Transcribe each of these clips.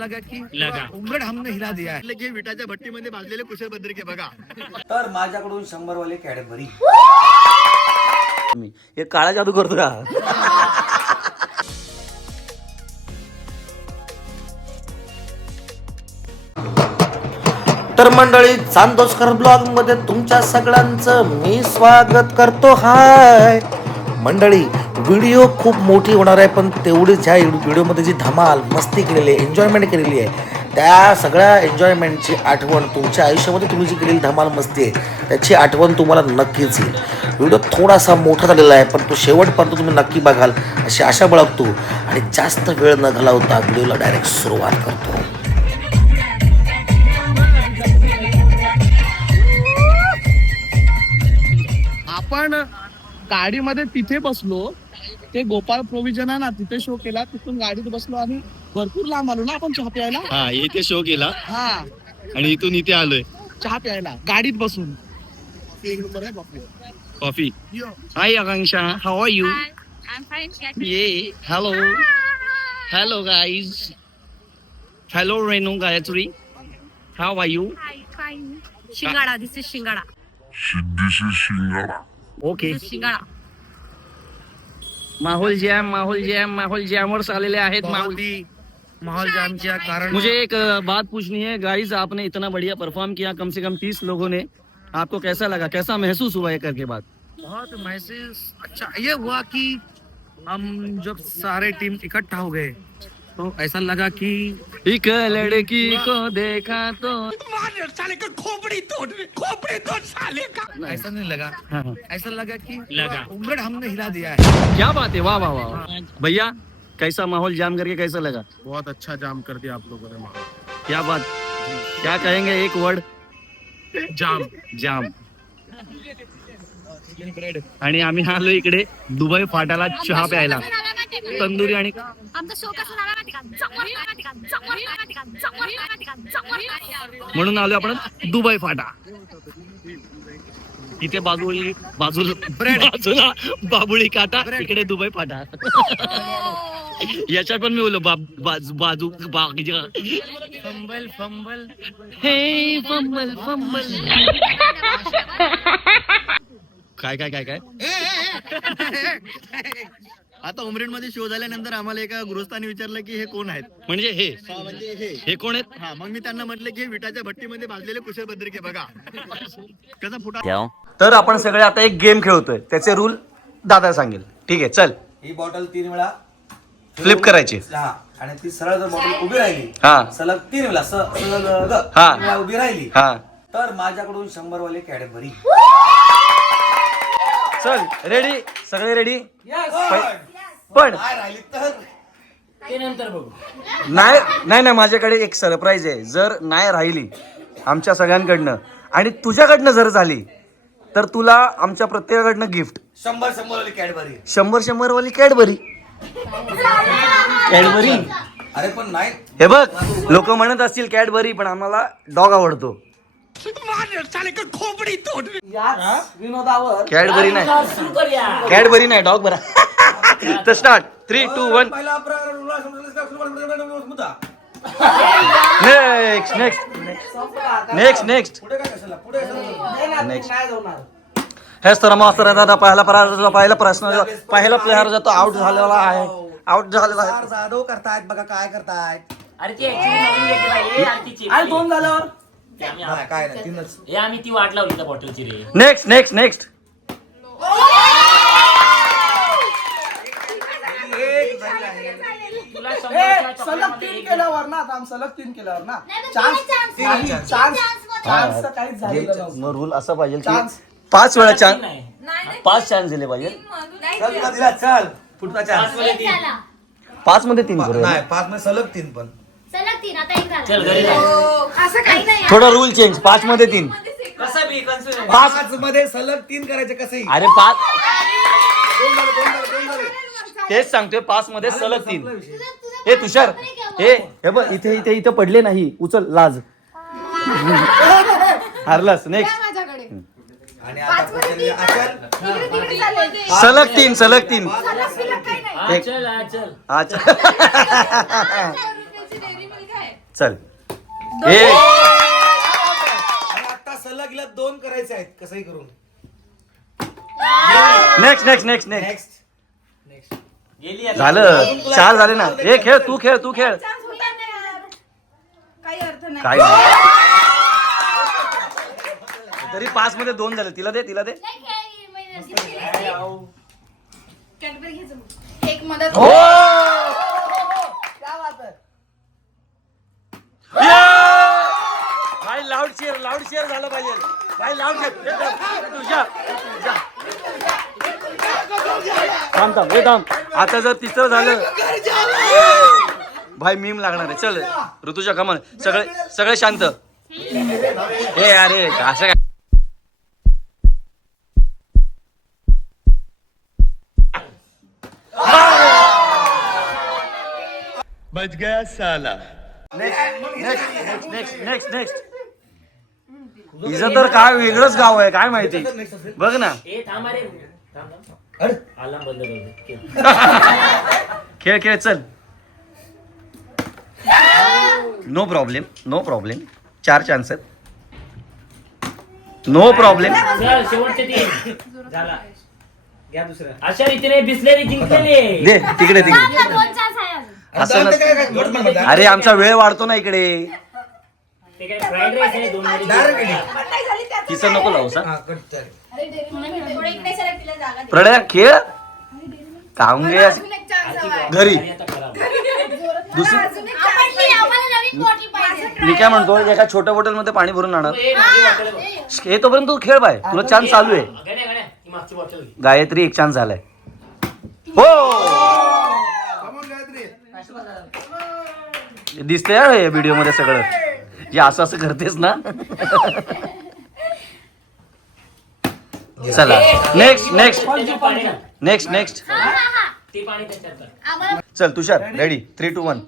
लगा की लगा उंगड हमने हिला दिया है. हे विटाच्या भट्टीमध्ये भाजलेले कुशल बद्रिके बघा. तर माझ्याकडून 100 वाले कॅडबरी. हे काळा जादू करतो का? तर मंडळी चांदोसकर ब्लॉग मध्ये तुमच्या सगळ्यांचं मी स्वागत करतो. हाय मंडळी, व्हिडिओ खूप मोठी होणार आहे, पण तेवढीच ह्या व्हिडिओमध्ये जी धमाल मस्ती केलेली आहे, एन्जॉयमेंट केलेली आहे, त्या सगळ्या एन्जॉयमेंटची आठवण तुमच्या आयुष्यामध्ये तुम्ही जी केलेली धमाल मस्ती आहे त्याची आठवण तुम्हाला नक्कीच येईल. व्हिडिओ थोडासा मोठा झालेला आहे, पण तो शेवटपर्यंत तुम्ही नक्की बघाल अशी आशा बाळगतो आणि जास्त वेळ न घालवता व्हिडिओला डायरेक्ट सुरुवात करतो. आपण गाडीमध्ये तिथे बसलो, ते गोपाळ प्रोव्हिजन आहे ना, तिथे शो केला, तिथून गाडीत बसलो आणि भरपूर लांब आलो ना आपण चहा प्यायला. हा, इथे शो केला हा, आणि इथून इथे आलोय चहा प्यायला गाडीत बसून. एक नंबर आहे बापरे. Coffee. High Akanksha, how are you? I'm fine. ये hello hello guys. Hello Renu Gayatri, how are you? Hi, fine. Shingada, this is Shingada. Okay. This is Shingada. माहोल जॅम वर आलेले आहेत. माहौल जामच्या कारण मुझे एक बात पूछनी है गाइस, आपने इतना बढ़िया परफॉर्म किया, कम से कम 30 लोगों ने, आपको कैसा लगा, कैसा महसूस हुआ ये करके बाद? बहुत महसूस अच्छा ये हुआ कि हम जब सारे टीम इकट्ठा हो गए तो ऐसा लगा कि एक लड़की को देखा तो ऐसा नहीं लगा, हाँ, हाँ. ऐसा लगा कि लगा. उंगड हमने हिला दिया है. क्या बात है, वाह वाह वाह. भैया कैसा माहौल जाम करके कैसा लगा? बहुत अच्छा जाम कर दिया आप लोगों ने. क्या बात, क्या कहेंगे एक वर्ड? जाम. जाम. आणि आम्ही आलो इकडे दुबई फाटाला चहा प्यायला, तंदुरी आणि आमचा शो कसा झाला माहिती का? म्हणून आलो आपण दुबई फाटा. इथे बाजूला बाबुळी काटा, इकडे दुबई फाटा. याच्यात पण मी बोललो बाजू फंबल हे फंबल. काय काय काय काय आता उमरेड मध्ये शो झाल्यानंतर आम्हाला एका गृहस्थाने विचारलं की हे कोण आहेत. म्हणजे हे म्हणजे हे कोण आहेत? हा, मग मी त्यांना म्हटलं की हे विटाच्या भट्टीमध्ये भाजलेले कुशल बद्रिके बघा. कसा फुटा. तर आपण सगळे आता एक गेम खेळतोय, त्याचे रूल दादा सांगेल. ठीक आहे, चल. ही बॉटल 3 वेळा फ्लिप करायची. हा, आणि ती सरळ जर बॉटल उभी राहिली, हा सलग 3 वेळा सलग हा. 3 वेळा उभी राहिली, हा, तर माझ्याकडून 100 वाले कॅडबरी. चल रेडी, सगळे रेडी. पण काय राहिली तर नाही माझ्याकडे एक सरप्राईज आहे. जर नाही राहिली आमच्या सगळ्यांकडनं आणि तुझ्याकडनं जर झाली तर तुला आमच्या प्रत्येकाकडनं गिफ्ट 100 वाली कॅडबरी. 100 वाली कॅडबरी. कॅडबरी. अरे पण नाही, हे बघ, लोक म्हणत असतील कॅडबरी, पण आम्हाला डॉग आवडतो. कॅडबरी नाही डॉग बरा. तर स्टार्ट 3, 2, 1. पहिला नेक्स्ट पुढे काय कशाला, पुढे हेच तर मस्त राहतात. पहिला प्रश्न पहिला प्लेअर जातो आउट झालेला आहे. चार जादव करतायत बघा, काय करतायत. अरे ती आणि 2 झाल्यावर नाही, काय नाही, 3च. हे आम्ही ती वाट लावली त्या बॉटलची रे. नेक्स्ट तुला सलग 3 केल्यावर ना, आता सलग 3 केल्यावर ना चान्स काहीच झालेलं नव्हतं. मग रूल असा पाहिजे की 5 वेळा चान्स, 5 चान्स दिले पाहिजे. चल तुला दिला, चल पुढचा चान्स. 5 मध्ये 3 करू. नाही, 5 मध्ये सलग 3 पण. सलग 3 आता 1 झाला. चल घरी जाऊ. असं काही नाही. थोडा रूल चेंज. 5 मध्ये 3. कसं बी कन्फ्युजन. 5 मध्ये सलग 3 करायचे कसंही. अरे 5 तेच सांगतोय, 5 मध्ये सलग 3. हे तुषार, हे बघ, इथे पडले नाही, उचल लाज. हारलास. नेक्स्ट. आणि आता पुढच्या अचल सलग 3 चल अच्छा. चल ए आणि आता सलगला 2 करायचे आहेत कसंही करून. Next next next next next गेली आता. झालं 4 झाले ना. ए खेळ तू खेळ काही अर्थ नाही. काय तरी 5 मध्ये 2 झाले. तिला दे कॅडबरी घ्यायचं मग. एक मदत. हो भाई लाऊड शेअर झालं पाहिजे. भाई लाऊड तुझ्या थांब आता जर तिसरं झालं भाई मीम लागणार आहे. चल ऋतुजा कमल सगळे शांत. ए अरे असं काय बच गया साला. नेक्स्ट हिचं तर काय वेगळंच गाव आहे काय माहिती. बघ ना ए थांब रे थांब. अलार्म बंद कर. खेळ चल. नो प्रॉब्लेम 4 चान्स आहेत. No problem. चल शेवटचे 3 झाला. घ्या दुसरा. अशा रीतीने बिस्लेरी जिंकलेले. दे तिकडे दोन चान्स आहे अजून. असं नस- अरे आमचा वेळ वाढतो ना इकडे. ते काय फ्राईड राईस आहे 2 पण नाही झाली त्याचं तिचं नको लावू सा. थोडं इकडे सरक, तिला जागा दे. प्रलय खेळ खाऊन घे अजून एक चान्स हवाय. घरी. आता खराब. दुसरी अजून एक आपण chance ती आहे. आम्हाला नवीन बॉटल पाहिजे. मी काय म्हणतो एका छोट्या बॉटल मध्ये पाणी भरून आणणार. ए माझी बॉटल बघ. हे तोपर्यंत तू खेळ बाय. तुला चान्स चालू आहे. गड्या ही मागची बॉटल घे. गायत्री 1 चान्स झालाय. हो दिसतंय या व्हिडिओ मध्ये सगळं जे असं करतेस ना. चला नेक्स्ट त्याच्यात पाणी घाल. नेक्स्ट ते पाणी त्याच्यात घाल. आम्हाला चल तुषार रेडी 3, 2, 1.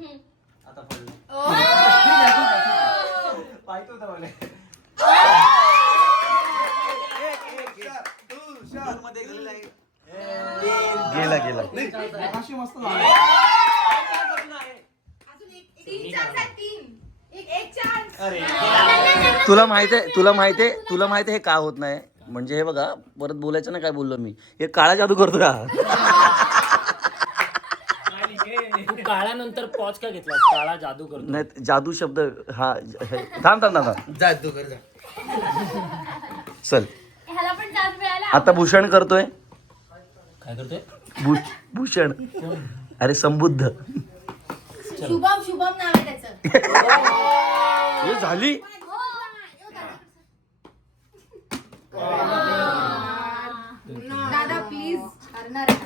गेला अजून एक 3 चान्स आहेत. 3 एक चान्स. तुला माहिती आहे हे का होत नाही. म्हणजे हे बघा परत बोलायचं ना काय बोललो मी. हे काळा जादू करतो का. तू काळानंतर पॉज का घेतला. काळा जादू करतो. नाही जादू शब्द हा थांब जादू कर जा. चल ह्याला पण चान्स मिळाला. आता भूषण करतोय. काय करतोय. भूषण अरे संबुद्ध शुभम नाव आहे त्याचं. हे झाली. दादा प्लीज करणार आहे.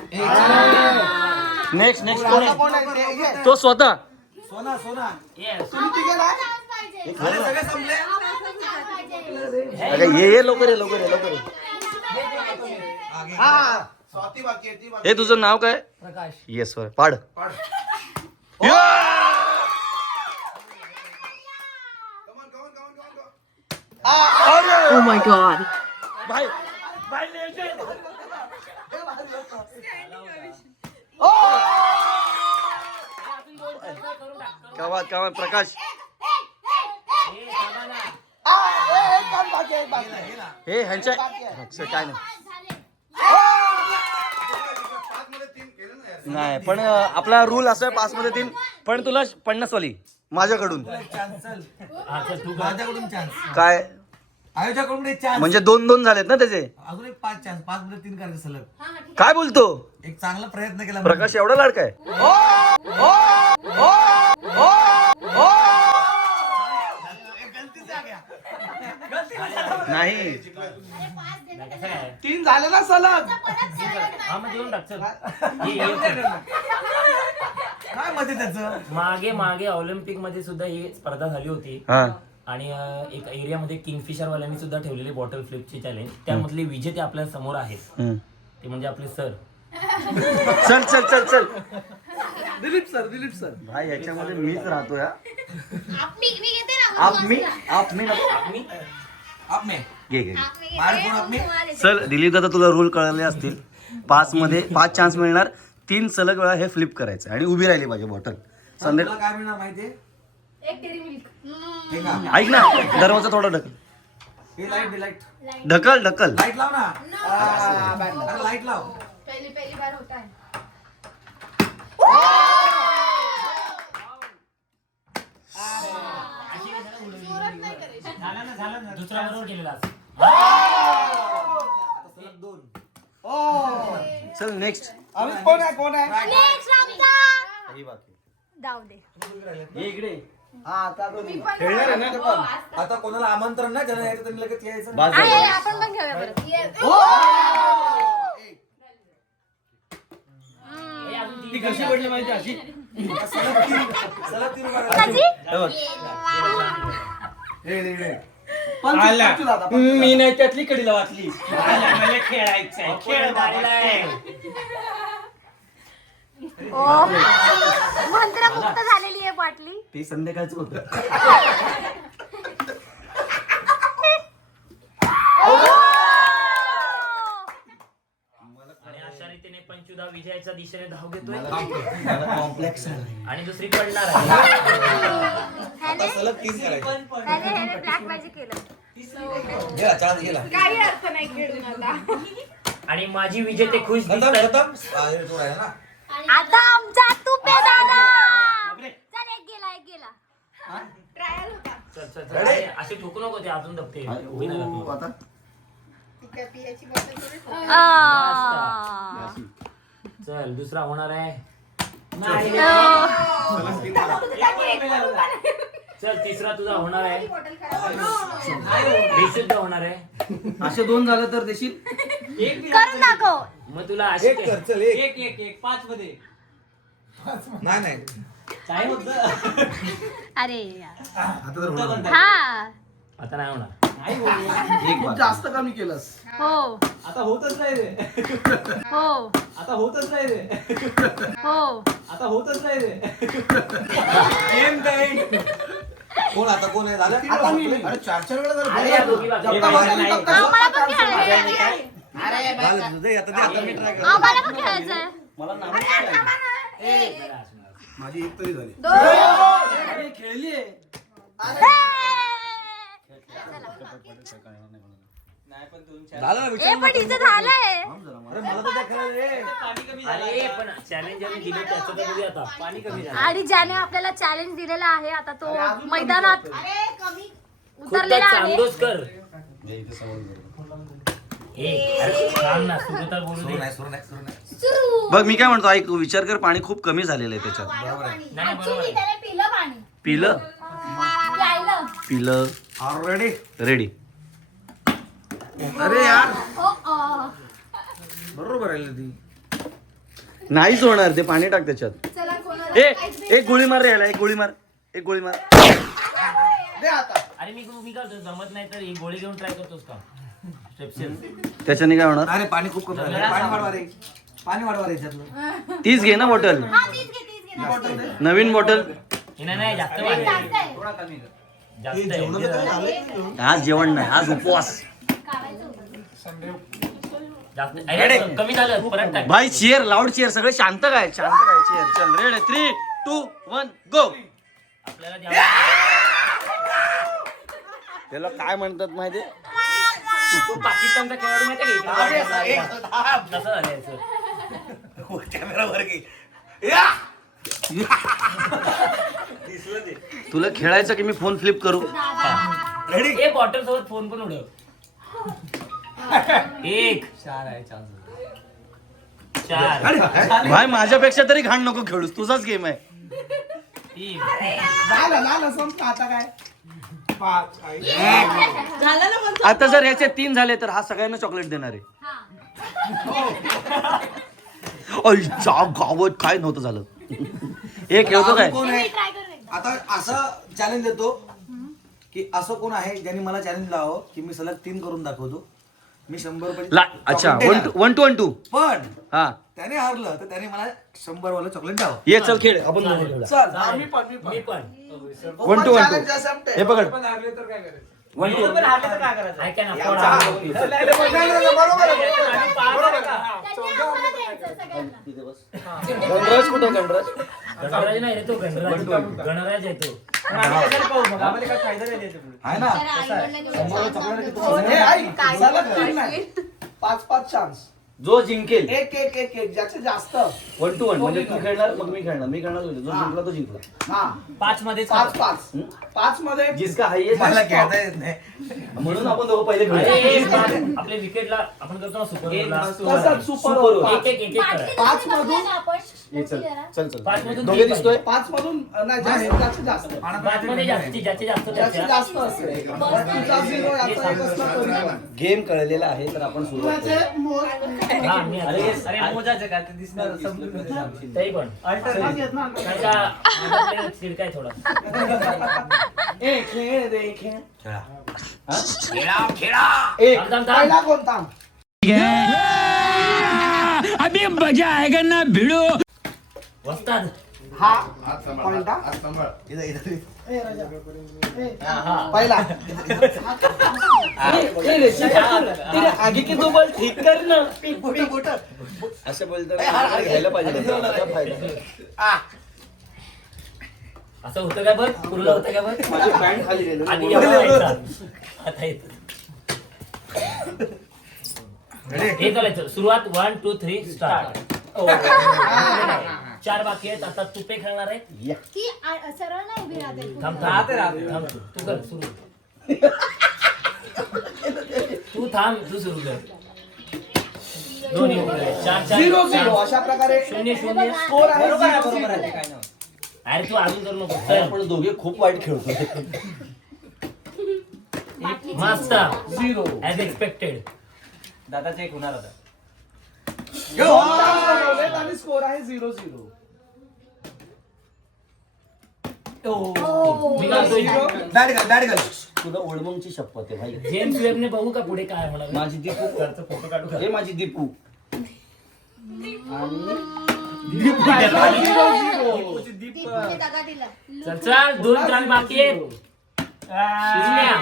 नेक्स्ट कोण आहे तो स्वतः. Yes. अगं ये लवकर ये. हे तुझं नाव काय. प्रकाश. येस पाड. Oh my god. भाई कामात प्रकाश. हे ह्यांच्या काय नाही पण आपला रूल असा आहे 5 मध्ये 3. पण तुला 50 वाली माझ्याकडून. माझ्याकडून चान्स. काय आयोजकाकडून एक चान्स. म्हणजे 2-2 झालेत ना त्याचे. अजून एक 5 चान्स. 5 मध्ये 3 करायचे सलग. काय बोलतो एक चांगला प्रयत्न केला. प्रकाश एवढा लाडका आहे. नाही 3 झाले ना सलग. हा मग देऊन टाक. चल काय मध्ये त्याचं. मागे ऑलिम्पिक मध्ये सुद्धा ही स्पर्धा झाली होती. हा आणि एक एरियामध्ये किंगफिशर वाल्यांनी सुद्धा ठेवलेली बॉटल फ्लिपची चॅलेंज. त्यामधले विजेते आपल्या समोर आहेत. ते म्हणजे आपले सर. चल दिलीप सर भाई याच्यामध्ये मीच राहतो या. मी घेते ना. आप मी आप में घे तुम्हाला चल दिलीप दादा तुला रूल कळले असतील. 5 मध्ये 5 चान्स मिळणार. 3 सलग वेळा हे फ्लिप करायचं आणि उभी राहिली पाहिजे बॉटल. तुला काय मिळणार माहितीये. एक डेअरी मिल्क. हे का? ऐक ना दरवाजा थोडा ढकल हे लाईट लाईट ढकल ढकल लाईट लाव ना. अरे लाईट लाव. पहली बार होता है. दुसरा बरोबर केलेला असं. सलग 2. चल नेक्स्ट कोण आहे Next आमचा. जाऊ दे. इकडे खेळणार आहे ना ते पण. आता कोणाला आमंत्रण नाही ज्याला यायचं त्यांनी लगेच यायचं. आहे, आहे, आपण पण घेऊया बरं. हे अजून तीन ती कशी पडली माहिती अशी सलग 3 उभा राहा. कशी? मी नाही त्यातली कडीला वाचली मला खेळायचंय. खेळ झालेला आहे. ओ, मंत्रमुक्त झालेली आहे बाटली. ते संध्याकाळचं होतं आणि अशा रीतीने पंचुदा विजयाच्या दिशेने धाव घेतोय कॉम्प्लेक्स आणि दुसरी पडणार आहे. सलग 3 करायचे. ह्याने ब्लॅक मॅजिक केलं. गेला चार्ज गेला. काही अर्थ नाही खेळून आता. आणि माझी विजेते खुश खतम दिसतात. खतम. हे तो आहे ना. आता आमचा तुपे दादा. चल एक गेला. ट्रायल होता. चल अरे, असे ठोकू नको ते अजून दबते. उभी नाही राहत. आता ती काय पियाची बॉटल थोडी ठेवली. चल दुसरा होणार आहे. चल तिसरा तुझा होणार आहे. बॉटल खराब. बेशुद्ध होणार आहे. असे 2 झालं तर देशील करून दाखव. मग तुला अशी एक कर चल एक. एक 5 मध्ये नाही नाही. काय होत अरे यार. आता तर होणार. हा. आता नाही होणार. खूप जास्त कमी केलंस. हो आता होतच नाही रे. हो आता होतच नाही रे. हो. आता होतच नाही रे. कोण आता कोण आहे झालं? अरे 4 वेळा झालं. अरे या दोघी बाजू- हे गप्पा बाजू मारली, नाही. गप्पा आम्हाला पण खेळायचं. झालं तुझं. दे आता दे आता मी ट्राय कर. आम्हाला पण खेळायचंय. मला माझी एक तरी झाली. खेळली झालं ना ए विचार. पण हिचं झालंय. अरे मला तर त्या खेळायला अरे पण चॅलेंज ज्याने दिलं त्याचं तर बघूया आता. पाणी कमी झालं. आणि ज्याने आपल्याला चॅलेंज दिलेला आहे आता तो मैदानात अरे कमी. उतरलेला आहे. चांगलोच कर. अरे थांब ना, सुरू तर बोलू दे. सुरू नाही. सुरू. बघ मी काय म्हणतो ऐक विचार कर पाणी खूप कमी झालेलं आहे त्याच्यात बरोबर आहे. नाही, बरोबर Actually आहे. त्याला पिलं पाणी. पिलं प्यायलं. पिलं ऑलरेडी. रेडी अरे यार हो, बरोबर आहे ती. नाहीच होणार ते पाणी टाक त्याच्यात चला कोणाला एक गोळी मार रे याला एक गोळी मार दे आता. अरे मी करतो जमत नाही तर ही गोळी घेऊन ट्राय करतोस का? स्टेप्सिल. त्याच्याने काय होणार अरे पाणी खूप कमी झालं. पाणी वाढवा रे. पाणी वाढवा रे याच्यातलं. तीच घे ना बॉटल हा, तीच घे. नवीन बॉटल नाही जास्त पाणी. जास्त आहे. जास्त आहे. आज जेवण नाही आज उपवास जास्त अरे कमी झालं परत टाक. भाई चेअर लाऊड चेअर सगळे शांत काय चेअर चल रेड 3, 2, 1 गो आपल्याला द्यावं. त्याला काय म्हणतात माहिती तू पाकिस्तानचा खेळाडू माहिती का? कसं झालं याचं? कॅमेरावर घे. तुला खेळायचं की मी फोन फ्लिप करू रेडी. एक बॉटल सोबत फोन पण उडव. 1 4 भाई माझ्यापेक्षा तरी घाण नको खेळूस तुझाच गेम आहे 3 झालं संपलं आता काय. आता जर याचे 3 झाले तर हा सगळ्यांना चॉकलेट देणार आहे गावात काय नव्हतं झालं एक खेळतो काय कोण आहे? ट्राय कर रे. आता असं चॅलेंज देतो की असं कोण आहे ज्यांनी मला चॅलेंज लावं की मी सलग 3 करून दाखवतो. मी 100 रुपये अच्छा chocolate देणार. 1 2 2 पण हा त्याने हारलं तर त्याने मला 100 वाला चॉकलेट द्यावं. ये चल खेळ आपण दोघं खेळूया. चल मी पण 1 2 1 2 हे पकड I can afford it. त्यांनी आम्हाला द्यायचं सगळ्यांना. गणराज कुठं गणराज गणराज नाही रे तो गणराज आहे तो. आहे ना शंभर चॉकलेट किती पैसे? ए, ऐक, सलग 3 नाही 5-5 चान्स. जो जिंकेल एक एक एक एक ज्याचे जास्त 1 to 1 म्हणजे तू खेळणार मग मी खेळणार, मी खेळणार जो जिंकला तो जिंकला. हा 5 मध्ये 5 मध्ये जिसका हायेस्ट मला खेळता येत नाही. म्हणून आपण दोघं पहिले खेळूया. आपल्या विकेटला आपण करतो ना सुपर तसंच सुपर एक करा. 5 मधून ये चल चल चल 5 मधून दोघे दिसतोय. 5 मधून नाही ज्याचे जास्त 5 मध्ये ज्याचे जास्त ज्याचे जास्त असेल तुझा 0 याचा 1 असला तरी पण. गेम कळलेला आहे तर आपण सुरुवात करूया. हा मी अरे तरी पण कारण का आपल्याला चिडकाय थोडा ए खेळ रे खेळ. एक थांब, थांब, थांब. पहिला कोणता वस्ताद हा कोणता पहिला आगे की दो बॉल ठीक कर ना. असं बोलतो घ्यायला पाहिजे काय फायदा. असं होतं काय बघ पुरलं होतं काय बघ माझी पॅन्ट खाली गेली. आधी एवढं व्हायचं. आता येतं. हे करायचं सुरुवात 1 2 3 स्टार्ट. 4 बाकी आहेत आता तू पे खेळणार आहे. ती सरळ नाही उभी राहते. थांब थांब तू कर सुरू तू सुरू कर. दोन्ही उभे आहेत. 4 0-0 अशा प्रकारे 0-0 स्कोर आहे 0-0. अरे तू अजून करू नको अरे आपण दोघे खूप वाईट खेळतो. मस्त 0 ऍज एक्सपेक्टेड. दादाचा एक होणार होता. आणि स्कोर आहे 0-0. मी काय बोलतो? बॅट घाल. तुला ओल्डमनची शपथ आहे भाई. जेम्स वेबने बघू का पुढे काय होणार. माझी दीपू घरचा फोटो काढू का? हे माझी दीपू दीपने दगा दिला. चल 2 रन बाकी आहेत. शिरण्या.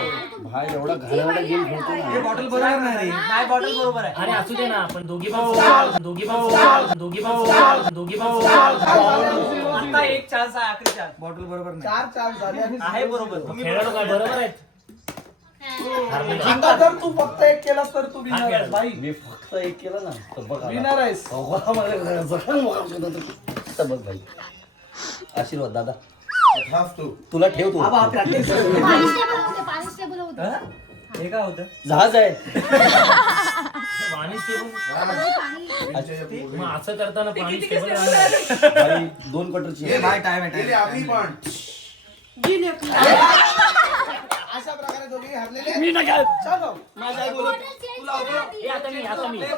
भाई एवढा घाणेरडा गेम खेळतो हे ना. बॉटल बरोबर नाही रे. बॉटल बरोबर अरे असू दे ना आपण दोघी भाऊ आता एक चान्स आहे आखरी चान्स. बॉटल बरोबर नाही. 4 चान्स झाले आणि आहे बरोबर. खेळाडू काय बरोबर आहेत. आता जर तू फक्त एक केलास तर तू विनर आहेस भाई. मी फक्त एक केलं ना तर बघ आता. विनर आहेस. तर बघ भाई. आशीर्वाद दादा तुला ठेव तू. पाणी स्टेबल होते, पाणी स्टेबल होते. हे काय होतं? जहाज आहे. पाणी स्टेबल पाणी मग असं करताना पाणी स्टेबल राहणार. भाई 2 क्वार्टरची हे भाई टाइम आहे. अशा प्रकारे दोघे हरलेले. चलो माझ्या आई बोलत बॉटल चेंज करा आधी. ए, आता मी अरे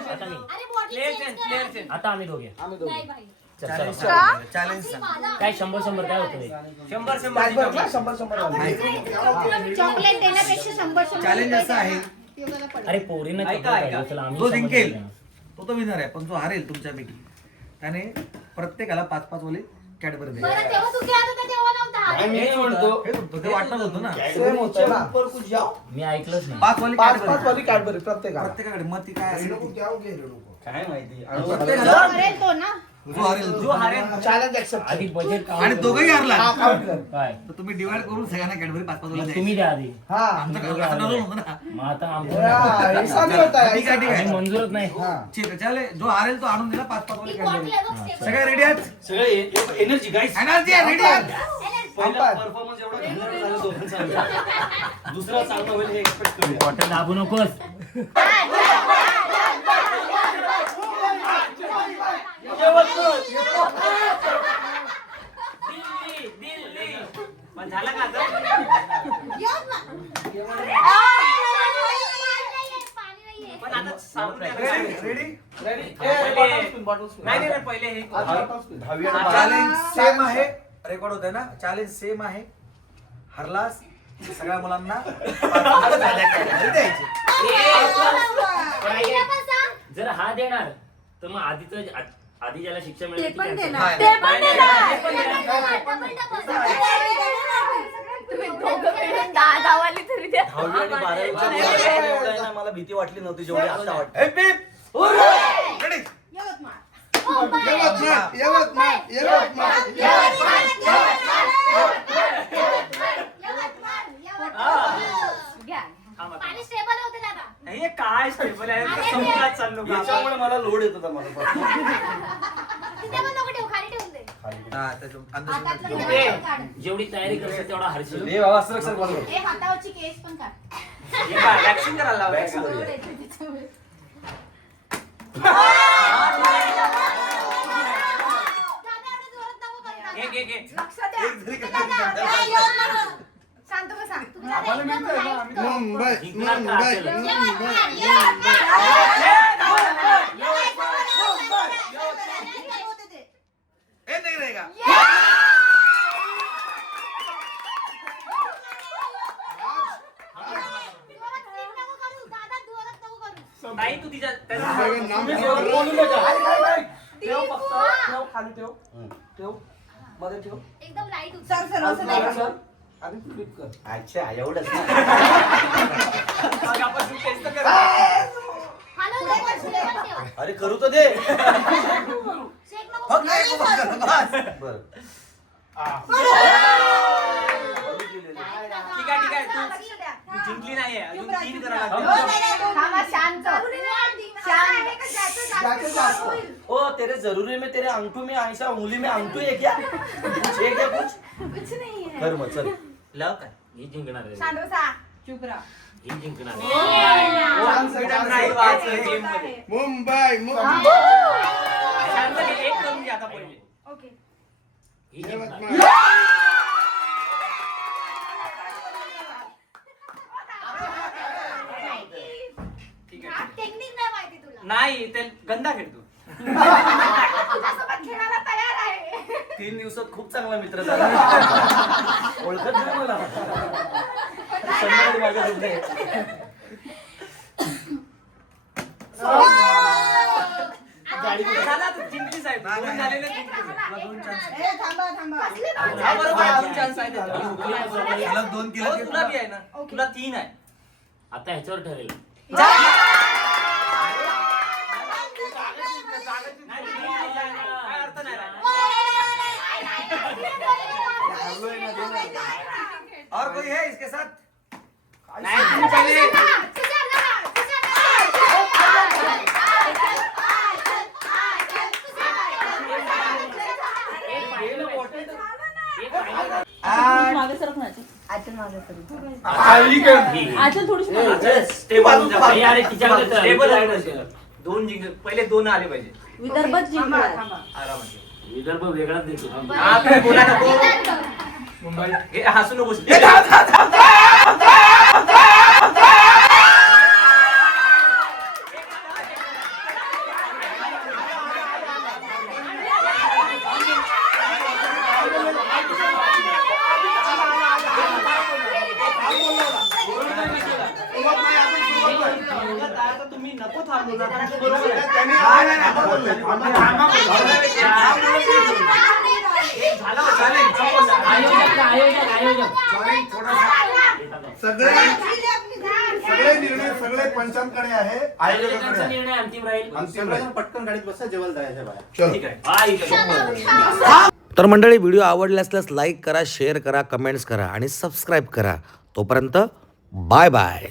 बॉटल चेंज करा आधी. आता आम्ही दोघे आम्ही दोघे. नाही भाई. चल, चला. चॅलेंज अशी माझा. काय 100 काय होतं रे? 100 काय बघ ना, 100 आले. चॉकलेट देण्यापेक्षा 100 चॅलेंज असं आहे. अरे पोरींना ऐका, चॉकलेट ऐका. पाहिजे. चला, आम्ही जो समजून जिंकेल घेऊ. तो विनर आहे. पण जो हारेल तुमच्यापैकी त्याने प्रत्येकाला 5-5 वाले कॅडबरी द्यायचे. बरं तेव्हा तू खेळत होता तेव्हा नव्हता. मी म्हणतो हे म्हणतो, ते वाटणार होतं ना. सेम होतं ना. मी ऐकलंच नाही. 5 वाली 5 वाली कॅडबरी प्रत्येकाला. प्रत्येकाकडे मग ती काय असेल ती. काय माहिती. प्रत्येकाला करेल तो ना. जो हारेल चॅलेंज ऍक्सेप्ट. आधी बजेट आणि दोघंही हारला काय तर तुम्ही डिवाइड करून सगळ्यांना कॅडबरी 5-5 वाले मग द्यायचे. तुम्ही द्या आधी. हा आमचं असं ठरवलं होतं ना. मग आता या, आमचं हिसाबी होता है, ठीक आहे, ठीक आहे. आम्ही मंजूरच नाही. हा. ठीक आहे चालेल. जो हारेल तो आणून दिला 5-5 वाले ती कॅडबरी. बॉटल आहे बघ स्टेबल. सगळे रेडी आहेत? सगळे एनर्जी गाईस. एनर्जी आहे, रेडी आहेत? पहिला परफॉर्मन्स एवढा घाणेरडा झाला दोघांचा. दुसरा चांगला होईल हे एक्सपेक्ट करूया. बॉटल दाबू नकोस. पण झाला का आता? पाणी नाहीये. पण आता साऊंड नाही. रेडी? नाही नाही, पहिले हे चॅलेंज सेम आहे. रेकॉर्ड होत आहे ना. चॅलेंज सेम आहे. हरलास सगळ्या मुलांना 5-5 कॅडबरी द्यायचे. जर हा देणार तर मग आधी ज्याला शिक्षा मिळेल ती cancel. नाही, ते पण देणार. तुम्ही दोघं मिळून 10 वाली तरी द्या. 10वी आणि 12वीच्या मुलांना एवढं आहे ना, मला भीती वाटली नव्हती जेवढी आता वाटते. ए, बीप. रेडी? यवतमाळ, यवतमाळ, यवतमाळ. होता मला तिथे पण नको ठेवू, खाली ठेवून दे. हा, त्याच्या अंदाज- हातातलं अंदाज- ते बाहेर काढ. जेवढी तयारी करशील तेवढा हरशील. ए बाबा सर बरोबर ए, हातावरची केस पण काढ. वॅक्सिंग करायला लावलंय का? जवळ येते त्याच्यामुळे. दादा, एवढं जोरात नको करू दादा. एक एक एक लक्षात द्या. एक जरी दादा, ए, येऊन म्हणून. शांत बसा. तुम्ही दादा एकदम light कर. जिंकणार का असेल? ए, नाही रहेगा. नाही तू तिच्या एकदम लाईट सर सर असं नाही का? अच्छा एवढंच ना. आपण टेस्ट कर. अरे करू तर दे फक्त एक बघ, बस. बर ठीक आहे तू जिंकली नाहीये अजून 3 करायला लागतील. थांबा, शांत. ओ तेरे जरूरी में तेरे अंगठू में ऐसा उंगली में अंगठू है क्या कुछ है क्या कुछ कुछ नाही आहे. कर मग चल लाव काय ही जिंकणार आहे. शांत बसा. चुप राहा. ही जिंकणार आहे. नाही वाचलं गेम मध्ये शांत घे, एक करून घे आता पहिले. ओके. ही जिंकणार. ठीक आहे टेक्निक नाही माहिती तुला. नाही ते गंदा खेळतो. तुझ्यासोबत खेळायला तयार आहे. 3 दिवसात खूप चांगला मित्र झाला ओळखत नाही मला संध्याकाळी माझ्या घरी आहे. झाला तू जिंकलीच आहे. दोन झालेले जिंकलीच आहे. दोन chance. ए, थांबा थांबा. हा, बरोबर आहे, अजून chance आहे त्याला. त्याला 2 केलं हो, की तुला बी आहे ना तुला 3 आहे. आता ह्याच्यावर ठरेल. काय अर्थ नाही राहिला. और कोई है इसके साथ नाही तू पहिले स्टेबल दोन जिंक पहिले 2 आले पाहिजे. विदर्भात जिंकणार. आरामात विदर्भ वेगळाच देतो. हा काय बोला नको. मुंबई हे हसू नकोस. तुम्ही नको थांबू ना. बरोबर आहे. झालं का? आयोजक सगळे निर्णय सगळे पंचांकडे आहे आयोजकांचा निर्णय अंतिम राहील. पटकन गाडीत बसा जेवायला जायचं बाहेर ठीक आहे. हा, इथं. तर मंडळी व्हिडिओ आवडला असल्यास लाईक करा शेअर करा कमेंट्स करा आणि सबस्क्राईब करा तोपर्यंत बाय बाय.